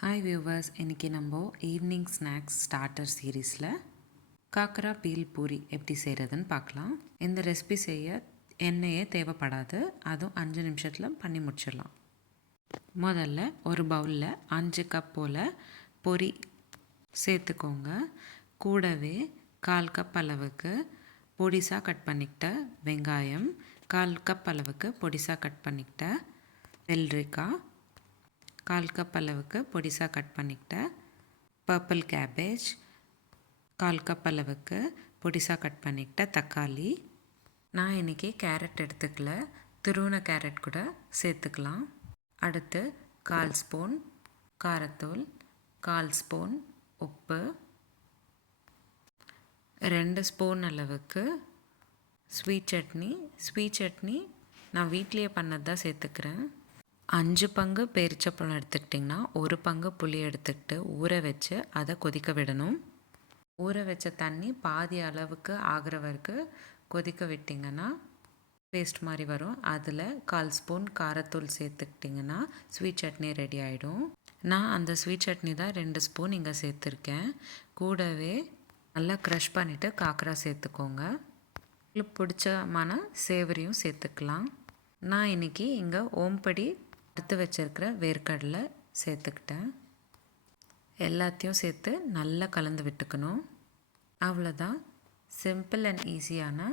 Hi viewers, இன்றைக்கி நம்ம evening snacks starter சீரீஸில் காக்கரா பீல் பூரி எப்படி செய்கிறதுன்னு பார்க்கலாம். இந்த ரெசிபி செய்ய எண்ணெயே தேவைப்படாது, அதுவும் 5 நிமிஷத்தில் பண்ணி முடிச்சிடலாம். முதல்ல ஒரு பவுலில் 5 கப் போல் பொரி சேர்த்துக்கோங்க. கூடவே 1/4 கப் அளவுக்கு பொடிசாக கட் பண்ணிக்கிட்ட வெங்காயம், 1/4 கப் அளவுக்கு பொடிசாக கட் பண்ணிக்கிட்ட வெள்ளரிக்காய், 1/4 கப் அளவுக்கு பொடிசாக கட் பண்ணிக்கிட்ட பர்பிள் கேபேஜ், 1/4 கப் அளவுக்கு பொடிசாக கட் பண்ணிக்கிட்ட தக்காளி. நான் இன்றைக்கி கேரட் எடுத்துக்கல, துருவின கேரட் கூட சேர்த்துக்கலாம். அடுத்து 1/4 ஸ்பூன் காரத்தூள், 1/4 ஸ்பூன் உப்பு, 2 ஸ்பூன் அளவுக்கு ஸ்வீட் சட்னி நான் வீட்லேயே பண்ணது தான் சேர்த்துக்கிறேன். 5 பங்கு பேரிச்சப்பழம் எடுத்துக்கிட்டிங்கன்னா 1 பங்கு புளி எடுத்துக்கிட்டு ஊற வச்சு அதை கொதிக்க விடணும். ஊற வச்ச தண்ணி பாதி அளவுக்கு ஆகிற வரைக்கும் கொதிக்க விட்டிங்கன்னா பேஸ்ட் மாதிரி வரும். அதில் 1/4 ஸ்பூன் காரத்தூள் சேர்த்துக்கிட்டிங்கன்னா ஸ்வீட் சட்னி ரெடி ஆகிடும். நான் அந்த ஸ்வீட் சட்னி தான் 2 ஸ்பூன் இங்கே சேர்த்துருக்கேன். கூடவே நல்லா க்ரஷ் பண்ணிவிட்டு காக்கரா சேர்த்துக்கோங்க. உங்களுக்கு பிடிச்சமான சேவரியும் சேர்த்துக்கலாம். நான் இன்றைக்கி இங்கே ஓம்படி வறுத்து வச்சுருக்கிற வேர்க்கடலை சேர்த்துக்கிட்டேன். எல்லாத்தையும் சேர்த்து நல்லா கலந்து விட்டுக்கணும். அவ்வளோதான், சிம்பிள் அண்ட் ஈஸியான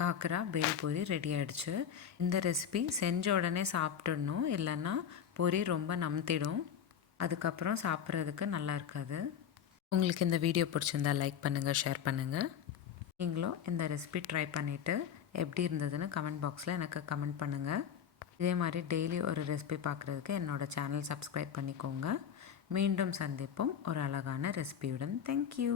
காக்கரா பேல் பூரி ரெடி ஆகிடுச்சு. இந்த ரெசிபி செஞ்ச உடனே சாப்பிட்டுடணும், இல்லைன்னா பொரி ரொம்ப நம்பிடும், அதுக்கப்புறம் சாப்பிட்றதுக்கு நல்லா இருக்காது. உங்களுக்கு இந்த வீடியோ பிடிச்சிருந்தா லைக் பண்ணுங்கள், ஷேர் பண்ணுங்கள். நீங்களும் இந்த ரெசிபி ட்ரை பண்ணிவிட்டு எப்படி இருந்ததுன்னு கமெண்ட் பாக்ஸில் எனக்கு கமெண்ட் பண்ணுங்கள். இதே மாதிரி டெய்லி ஒரு ரெசிபி பார்க்குறதுக்கு என்னோடய சேனல் சப்ஸ்கிரைப் பண்ணிக்கோங்க. மீண்டும் சந்திப்போம் ஒரு அழகான ரெசிபியுடன். தேங்க்யூ.